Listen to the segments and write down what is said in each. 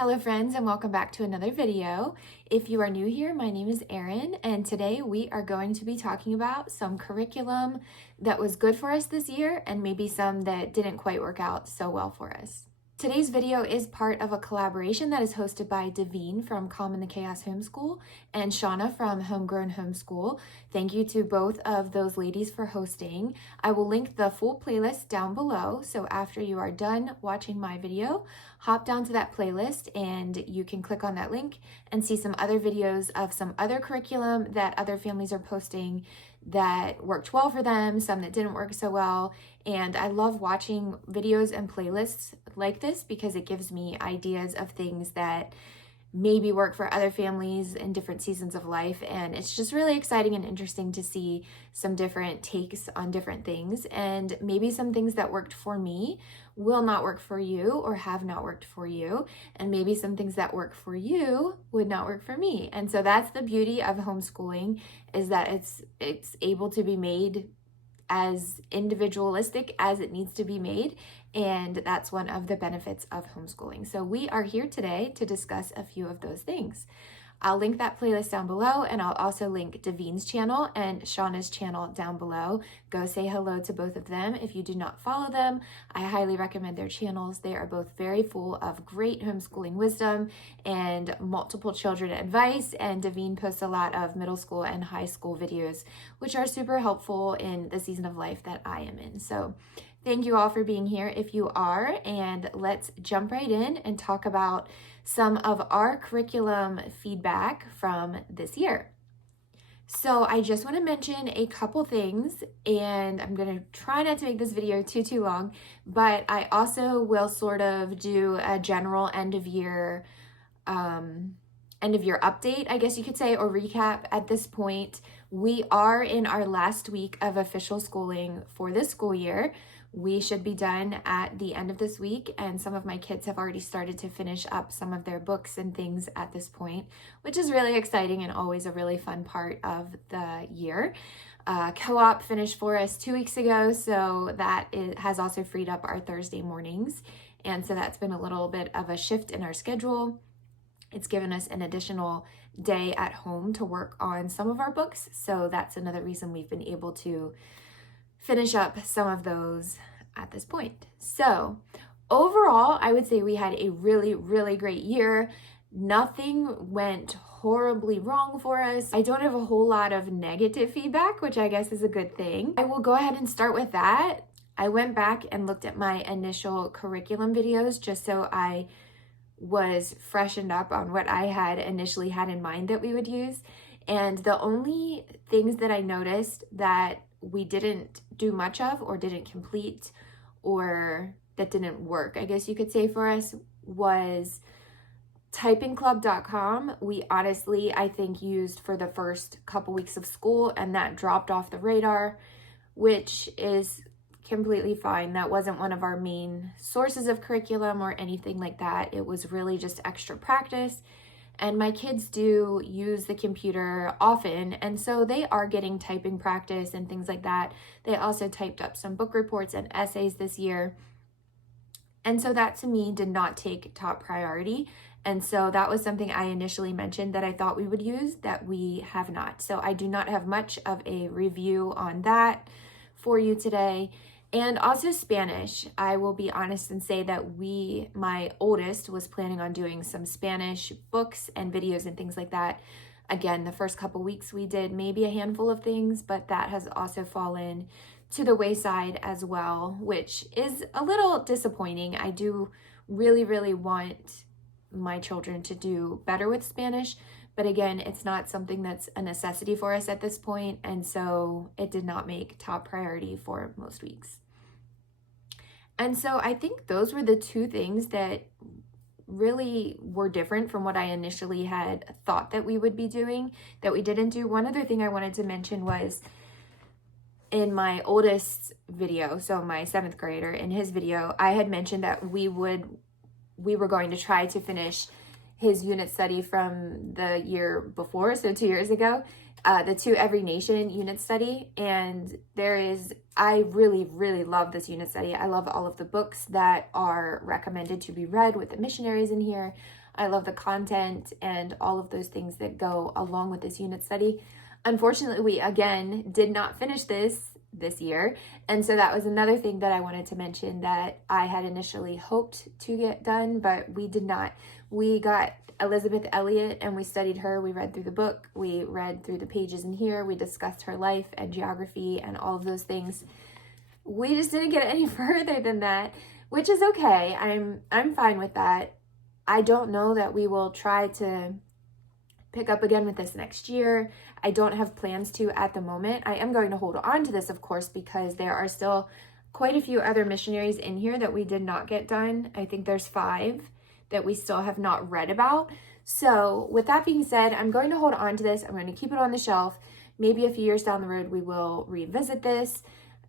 Hello friends, and welcome back to another video. If you are new here, my name is Erin, and today we are going to be talking about some curriculum that was good for us this year and maybe some that didn't quite work out so well for us. Today's video is part of a collaboration that is hosted by Devine from Calm in the Chaos Homeschool and Shauna from Homegrown Homeschool. Thank you to both of those ladies for hosting. I will link the full playlist down below, so after you are done watching my video, hop down to that playlist and you can click on that link and see some other videos of some other curriculum that other families are posting that worked well for them, some that didn't work so well. And I love watching videos and playlists like this because it gives me ideas of things that maybe work for other families in different seasons of life. And it's just really exciting and interesting to see some different takes on different things. And maybe some things that worked for me will not work for you or have not worked for you. And maybe some things that work for you would not work for me. And so that's the beauty of homeschooling, is that it's able to be made as individualistic as it needs to be made. And that's one of the benefits of homeschooling. So we are here today to discuss a few of those things. I'll link that playlist down below, and I'll also link Devine's channel and Shauna's channel down below. Go say hello to both of them. If you do not follow them, I highly recommend their channels. They are both very full of great homeschooling wisdom and multiple children advice, and Devine posts a lot of middle school and high school videos, which are super helpful in the season of life that I am in. So thank you all for being here if you are, and let's jump right in and talk about some of our curriculum feedback from this year. So I just want to mention a couple things, and I'm going to try not to make this video too long, but I also will sort of do a general end of year update, I guess you could say, or recap at this point. We are in our last week of official schooling for this school year. We should be done at the end of this week, and some of my kids have already started to finish up some of their books and things at this point, which is really exciting and always a really fun part of the year. Co-op finished for us 2 weeks ago, so has also freed up our Thursday mornings, and so that's been a little bit of a shift in our schedule. It's given us an additional day at home to work on some of our books, so that's another reason we've been able to finish up some of those at this point. So overall, I would say we had a really, really great year. Nothing went horribly wrong for us. I don't have a whole lot of negative feedback, which I guess is a good thing. I will go ahead and start with that. I went back and looked at my initial curriculum videos just so I was freshened up on what I had initially had in mind that we would use. And the only things that I noticed that we didn't do much of or didn't complete or that didn't work, I guess you could say, for us was typingclub.com. We honestly, I think, used for the first couple weeks of school, and that dropped off the radar, which is completely fine. That wasn't one of our main sources of curriculum or anything like that. It was really just extra practice. And my kids do use the computer often, and so they are getting typing practice and things like that. They also typed up some book reports and essays this year. And so that to me did not take top priority. And so that was something I initially mentioned that I thought we would use that we have not. So I do not have much of a review on that for you today. And also Spanish. I will be honest and say that my oldest was planning on doing some Spanish books and videos and things like that. Again, the first couple weeks we did maybe a handful of things, but that has also fallen to the wayside as well, which is a little disappointing. I do really, really want my children to do better with Spanish, but again, it's not something that's a necessity for us at this point, and so it did not make top priority for most weeks. And so I think those were the two things that really were different from what I initially had thought that we would be doing, that we didn't do. One other thing I wanted to mention was in my oldest video, so my 7th grader, in his video, I had mentioned that we were going to try to finish his unit study from the year before, so 2 years ago, the To Every Nation unit study. And I really, really love this unit study. I love all of the books that are recommended to be read with the missionaries in here. I love the content and all of those things that go along with this unit study. Unfortunately, we again did not finish this year. And so that was another thing that I wanted to mention that I had initially hoped to get done, but we did not. We got Elizabeth Elliot and we studied her. We read through the book. We read through the pages in here. We discussed her life and geography and all of those things. We just didn't get any further than that, which is okay. I'm fine with that. I don't know that we will try to pick up again with this next year. I don't have plans to at the moment. I am going to hold on to this, of course, because there are still quite a few other missionaries in here that we did not get done. I think there's 5 that we still have not read about. So with that being said, I'm going to hold on to this. I'm going to keep it on the shelf. Maybe a few years down the road, we will revisit this,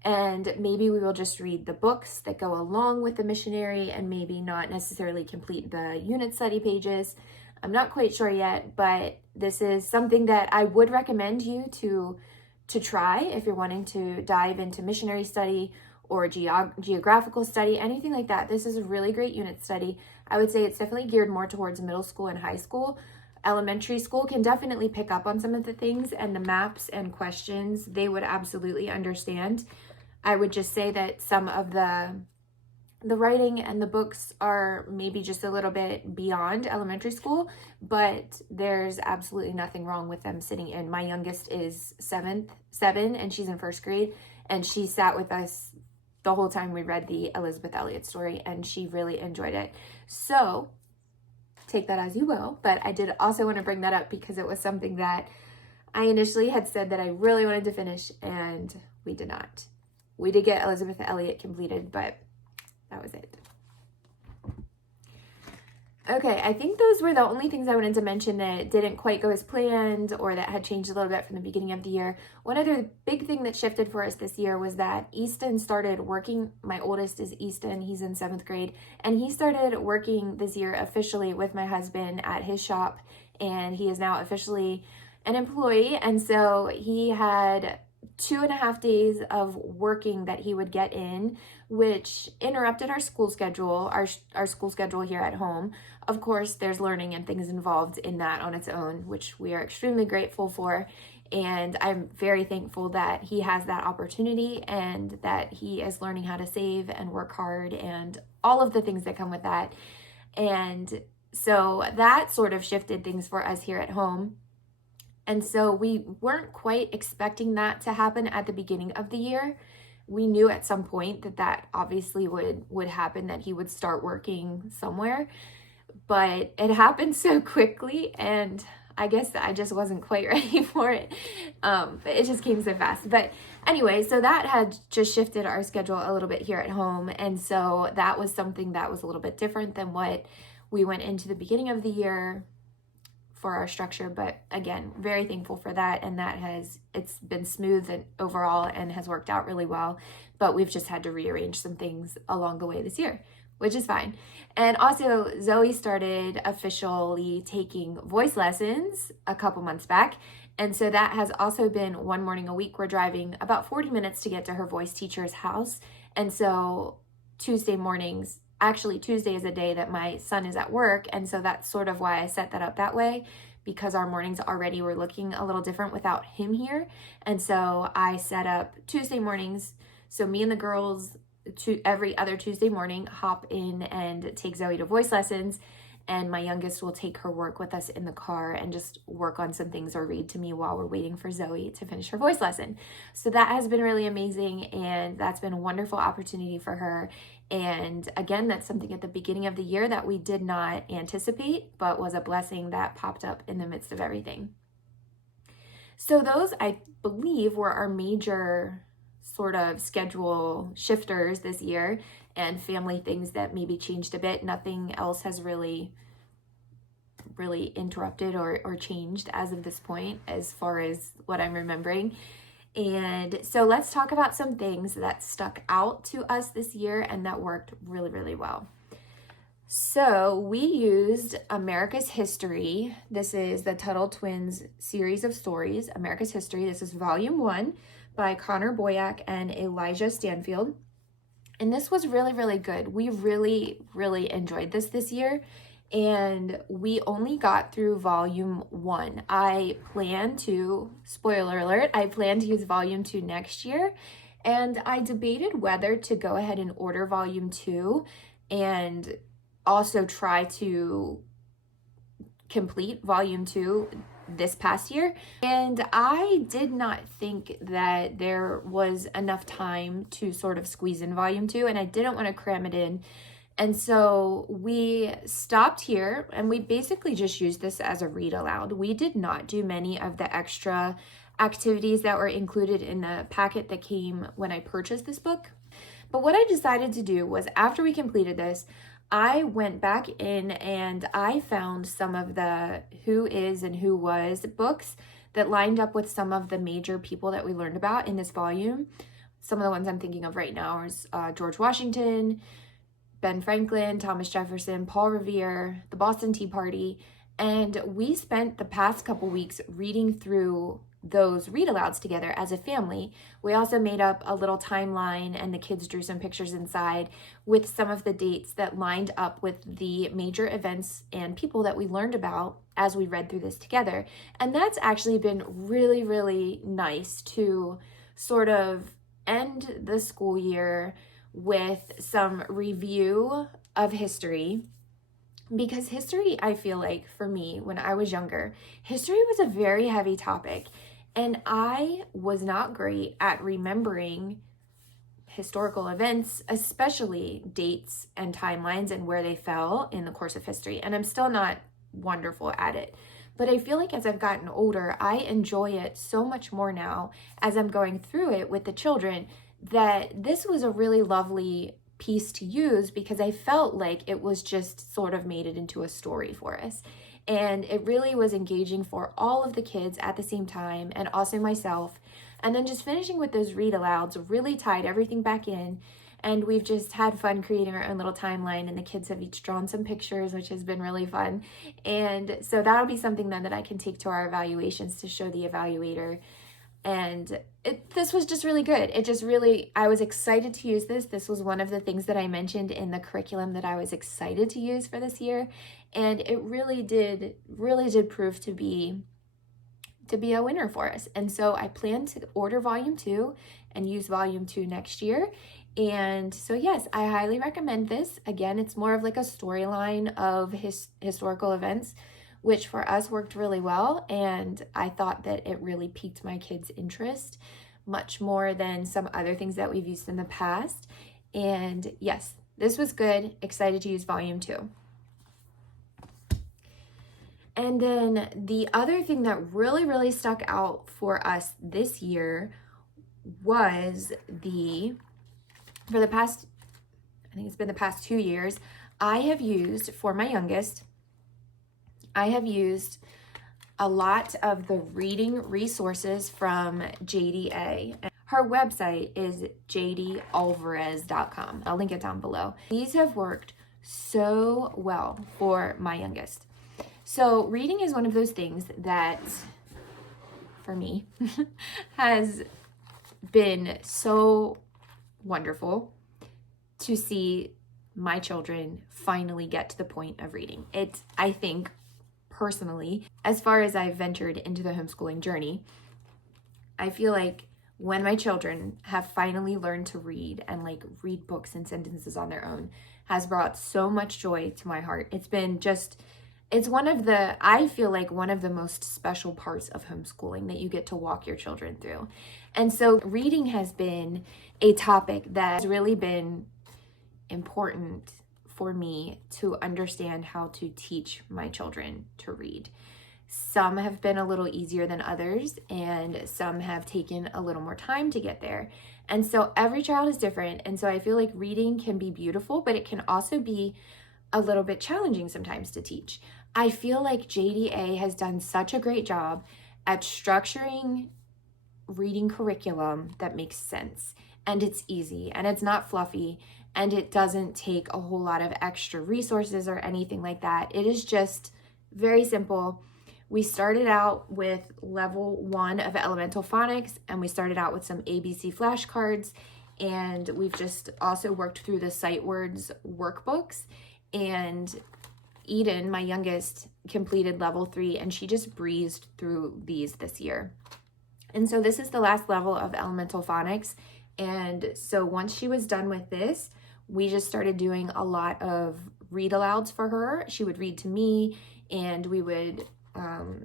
and maybe we will just read the books that go along with the missionary and maybe not necessarily complete the unit study pages. I'm not quite sure yet, but this is something that I would recommend you to try if you're wanting to dive into missionary study or geographical study, anything like that. This is a really great unit study. I would say it's definitely geared more towards middle school and high school. Elementary school can definitely pick up on some of the things, and the maps and questions, they would absolutely understand. I would just say that some of the writing and the books are maybe just a little bit beyond elementary school, but there's absolutely nothing wrong with them sitting in. My youngest is 7, and she's in 1st grade, and she sat with us the whole time we read the Elizabeth Elliot story, and she really enjoyed it. So take that as you will, but I did also want to bring that up because it was something that I initially had said that I really wanted to finish, and we did not. We did get Elizabeth Elliot completed, but that was it. Okay, I think those were the only things I wanted to mention that didn't quite go as planned or that had changed a little bit from the beginning of the year. One other big thing that shifted for us this year was that Easton started working. My oldest is Easton. He's in 7th grade. And he started working this year officially with my husband at his shop. And he is now officially an employee. And so he had 2.5 days of working that he would get in, which interrupted our school schedule, our school schedule here at home. Of course, there's learning and things involved in that on its own, which we are extremely grateful for. And I'm very thankful that he has that opportunity and that he is learning how to save and work hard and all of the things that come with that. And so that sort of shifted things for us here at home. And so we weren't quite expecting that to happen at the beginning of the year. We knew at some point that that obviously would happen, that he would start working somewhere, but it happened so quickly, and I guess I just wasn't quite ready for it. But it just came so fast. But anyway, so that had just shifted our schedule a little bit here at home, and so that was something that was a little bit different than what we went into the beginning of the year for our structure. But again, very thankful for that, and it's been smooth and overall and has worked out really well, but we've just had to rearrange some things along the way this year, which is fine. And also Zoe started officially taking voice lessons a couple months back, and so that has also been one morning a week. We're driving about 40 minutes to get to her voice teacher's house, and so Tuesday mornings, actually, Tuesday is a day that my son is at work, and so that's sort of why I set that up that way, because our mornings already were looking a little different without him here. And so I set up Tuesday mornings, so me and the girls every other Tuesday morning hop in and take Zoe to voice lessons, and my youngest will take her work with us in the car and just work on some things or read to me while we're waiting for Zoe to finish her voice lesson. So that has been really amazing, and that's been a wonderful opportunity for her. And again, that's something at the beginning of the year that we did not anticipate, but was a blessing that popped up in the midst of everything. So those, I believe, were our major sort of schedule shifters this year, and family things that maybe changed a bit. Nothing else has really interrupted or changed as of this point, as far as what I'm remembering. And so let's talk about some things that stuck out to us this year and that worked really, really well. So we used America's History. This is the Tuttle Twins series of stories, America's History. This is volume 1 by Connor Boyack and Elijah Stanfield. And this was really, really good. We really, really enjoyed this year. and we only got through volume 1. I plan to, spoiler alert, I plan to use volume 2 next year, and I debated whether to go ahead and order volume 2 and also try to complete volume 2 this past year. And I did not think that there was enough time to sort of squeeze in volume 2, and I didn't want to cram it in. And so we stopped here, and we basically just used this as a read aloud. We did not do many of the extra activities that were included in the packet that came when I purchased this book. But what I decided to do was, after we completed this, I went back in and I found some of the who is and who was books that lined up with some of the major people that we learned about in this volume. Some of the ones I'm thinking of right now is George Washington, Ben Franklin, Thomas Jefferson, Paul Revere, the Boston Tea Party, and we spent the past couple weeks reading through those read-alouds together as a family. We also made up a little timeline, and the kids drew some pictures inside with some of the dates that lined up with the major events and people that we learned about as we read through this together. And that's actually been really, really nice to sort of end the school year with some review of history, because history, I feel like for me, when I was younger, history was a very heavy topic, and I was not great at remembering historical events, especially dates and timelines and where they fell in the course of history. And I'm still not wonderful at it. But I feel like as I've gotten older, I enjoy it so much more now as I'm going through it with the children, that this was a really lovely piece to use, because I felt like it was just sort of made it into a story for us. And it really was engaging for all of the kids at the same time, and also myself. And then just finishing with those read alouds really tied everything back in. And we've just had fun creating our own little timeline, and the kids have each drawn some pictures, which has been really fun. And so that'll be something then that I can take to our evaluations to show the evaluator. And this was just really good. I was excited to use this. This was one of the things that I mentioned in the curriculum that I was excited to use for this year. And it really did prove to be a winner for us. And so I plan to order volume 2 and use volume 2 next year. And so yes, I highly recommend this. Again, it's more of like a storyline of historical events, which for us worked really well. And I thought that it really piqued my kids' interest much more than some other things that we've used in the past. And yes, this was good. Excited to use volume 2. And then the other thing that really stuck out for us this year was for the past 2 years, I have used, for my youngest, I have used a lot of the reading resources from JDA. Her website is jdalvarez.com. I'll link it down below. These have worked so well for my youngest. So reading is one of those things that, for me, has been so wonderful to see my children finally get to the point of reading. I think, personally, as far as I've ventured into the homeschooling journey, I feel like when my children have finally learned to read and like read books and sentences on their own, has brought so much joy to my heart. I feel like one of the most special parts of homeschooling that you get to walk your children through. And so reading has been a topic that has really been important for me to understand how to teach my children to read. Some have been a little easier than others, and some have taken a little more time to get there. And so every child is different. And so I feel like reading can be beautiful, but it can also be a little bit challenging sometimes to teach. I feel like JDA has done such a great job at structuring reading curriculum that makes sense, and it's easy, and it's not fluffy, and it doesn't take a whole lot of extra resources or anything like that. It is just very simple. We started out with level 1 of elemental phonics, and we started out with some ABC flashcards, and we've just also worked through the sight words workbooks. And Eden, my youngest, completed level 3, and she just breezed through these this year. And so this is the last level of elemental phonics. And so once she was done with this, we just started doing a lot of read alouds for her. She would read to me, and we would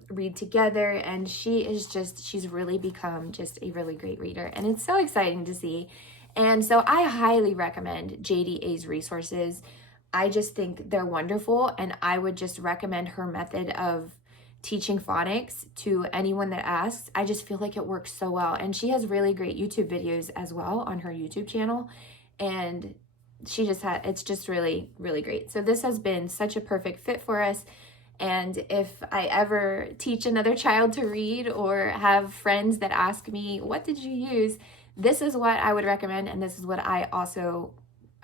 read together. And she's really become just a really great reader. And it's so exciting to see. And so I highly recommend JDA's resources. I just think they're wonderful, and I would just recommend her method of teaching phonics to anyone that asks. I just feel like it works so well. And she has really great YouTube videos as well on her YouTube channel. And it's just really, really great. So this has been such a perfect fit for us. And if I ever teach another child to read or have friends that ask me, what did you use? This is what I would recommend. And this is what I also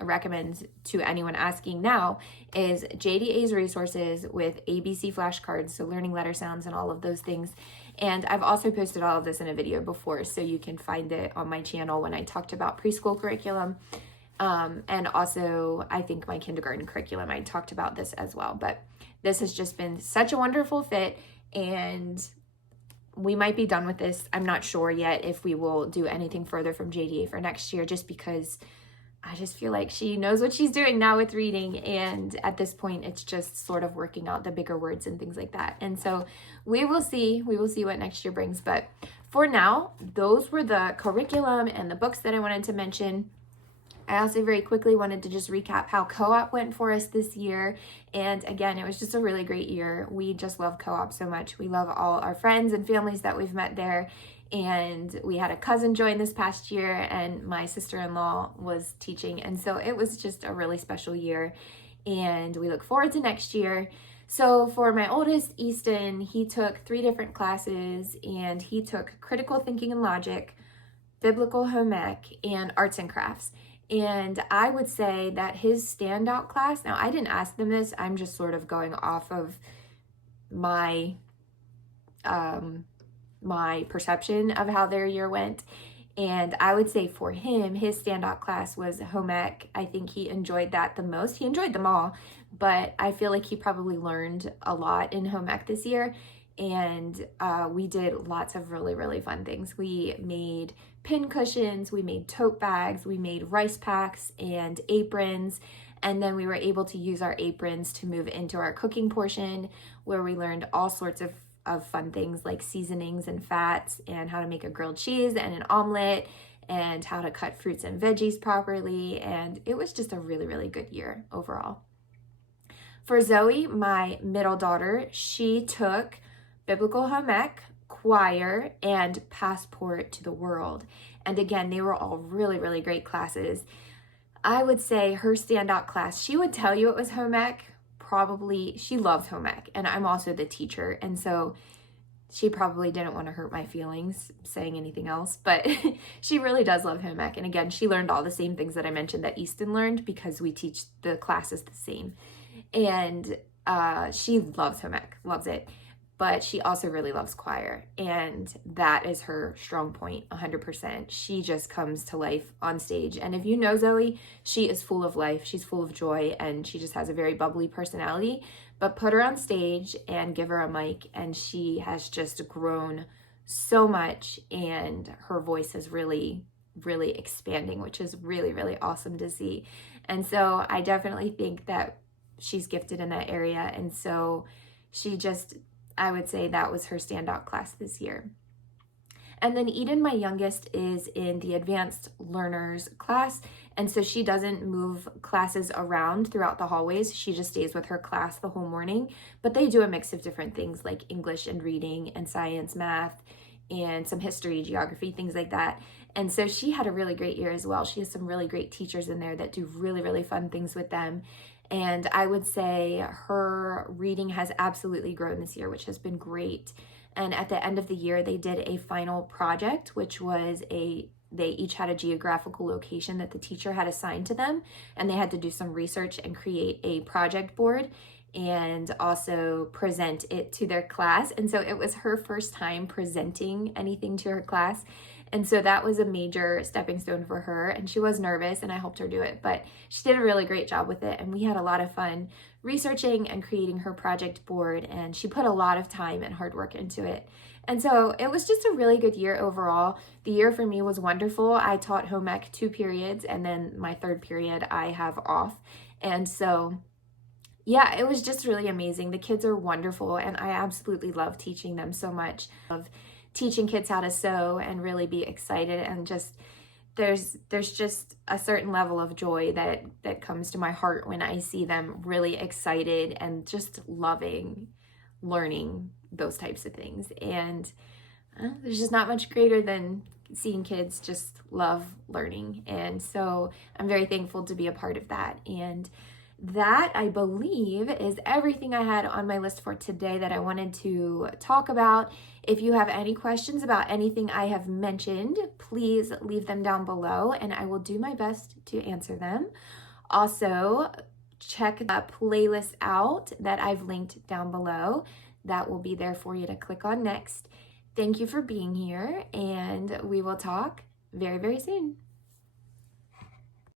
recommend to anyone asking now is JDA's resources with ABC flashcards, so learning letter sounds and all of those things. And I've also posted all of this in a video before, so you can find it on my channel when I talked about preschool curriculum. And also, I think my kindergarten curriculum, I talked about this as well. But this has just been such a wonderful fit, and we might be done with this. I'm not sure yet if we will do anything further from JDA for next year, just because I just feel like she knows what she's doing now with reading. And at this point, it's just sort of working out the bigger words and things like that. And so we will see what next year brings. But for now, those were the curriculum and the books that I wanted to mention. I also very quickly wanted to just recap how co-op went for us this year. And again, it was just a really great year. We just love co-op so much. We love all our friends and families that we've met there. And we had a cousin join this past year, and my sister-in-law was teaching. And so it was just a really special year, and we look forward to next year. So for my oldest, Easton, he took 3 different classes, and he took critical thinking and logic, biblical home ec, and arts and crafts. And I would say that his standout class, now I didn't ask them this, I'm just sort of going off of my perception of how their year went. And I would say for him, his standout class was home ec. I think he enjoyed that the most. He enjoyed them all, but I feel like he probably learned a lot in home ec this year. And we did lots of really, really fun things. We made pin cushions, we made tote bags, we made rice packs and aprons. And then we were able to use our aprons to move into our cooking portion, where we learned all sorts of fun things like seasonings and fats, and how to make a grilled cheese and an omelet, and how to cut fruits and veggies properly. And it was just a really, really good year overall. For Zoe, my middle daughter, she took biblical home ec, choir, and passport to the world. And again, they were all really, really great classes. I would say her standout class, she would tell you it was home ec. Probably she loves home ec, and I'm also the teacher, and so she probably didn't want to hurt my feelings saying anything else, but she really does love home ec. And again, she learned all the same things that I mentioned that Easton learned, because we teach the classes the same. And she loves home ec, loves it. But she also really loves choir, and that is her strong point, 100%. She just comes to life on stage. And if you know Zoe, she is full of life. She's full of joy, and she just has a very bubbly personality. But put her on stage and give her a mic, and she has just grown so much, and her voice is really, really expanding, which is really, really awesome to see. And so I definitely think that she's gifted in that area. And so I would say that was her standout class this year. And then Eden, my youngest, is in the advanced learners class. And so she doesn't move classes around throughout the hallways. She just stays with her class the whole morning. But they do a mix of different things like English and reading and science, math, and some history, geography, things like that. And so she had a really great year as well. She has some really great teachers in there that do really, really fun things with them. And I would say her reading has absolutely grown this year, which has been great. And at the end of the year, they did a final project, which was they each had a geographical location that the teacher had assigned to them. And they had to do some research and create a project board and also present it to their class. And so it was her first time presenting anything to her class. And so that was a major stepping stone for her. And she was nervous, and I helped her do it, but she did a really great job with it. And we had a lot of fun researching and creating her project board, and she put a lot of time and hard work into it. And so it was just a really good year overall. The year for me was wonderful. I taught home ec 2 periods, and then my 3rd period I have off. And so yeah, it was just really amazing. The kids are wonderful, and I absolutely love teaching them so much. Of teaching kids how to sew and really be excited, and just there's just a certain level of joy that comes to my heart when I see them really excited and just loving learning those types of things. And there's just not much greater than seeing kids just love learning. And so I'm very thankful to be a part of that. And that, I believe, is everything I had on my list for today that I wanted to talk about. If you have any questions about anything I have mentioned, please leave them down below and I will do my best to answer them. Also, check the playlist out that I've linked down below. That will be there for you to click on next. Thank you for being here, and we will talk very, very soon.